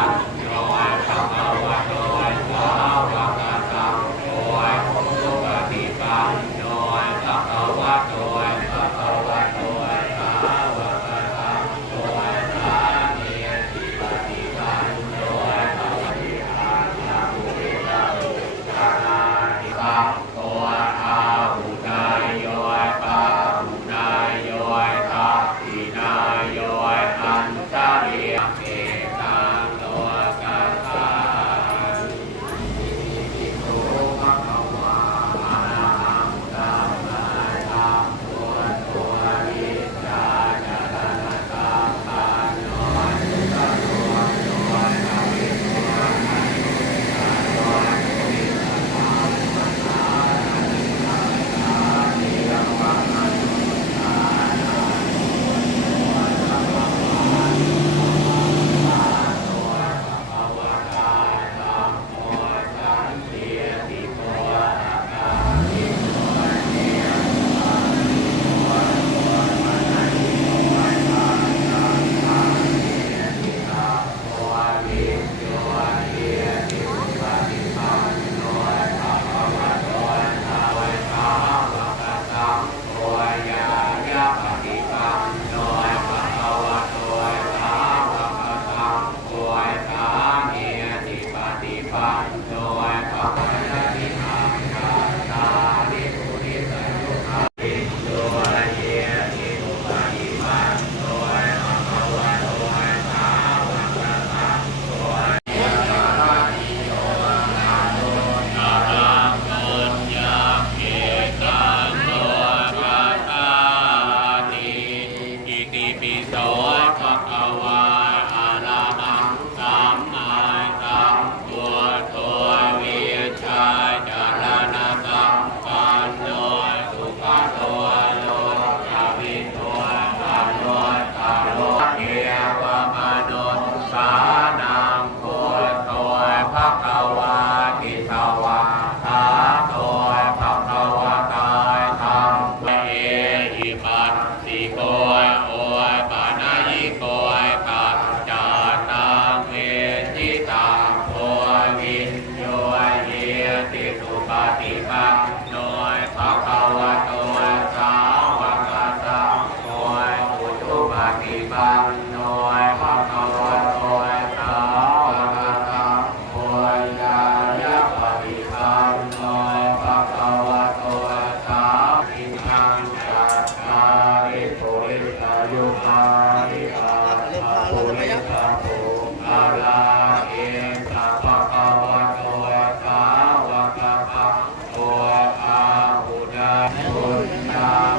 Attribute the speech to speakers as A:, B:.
A: อิ ญ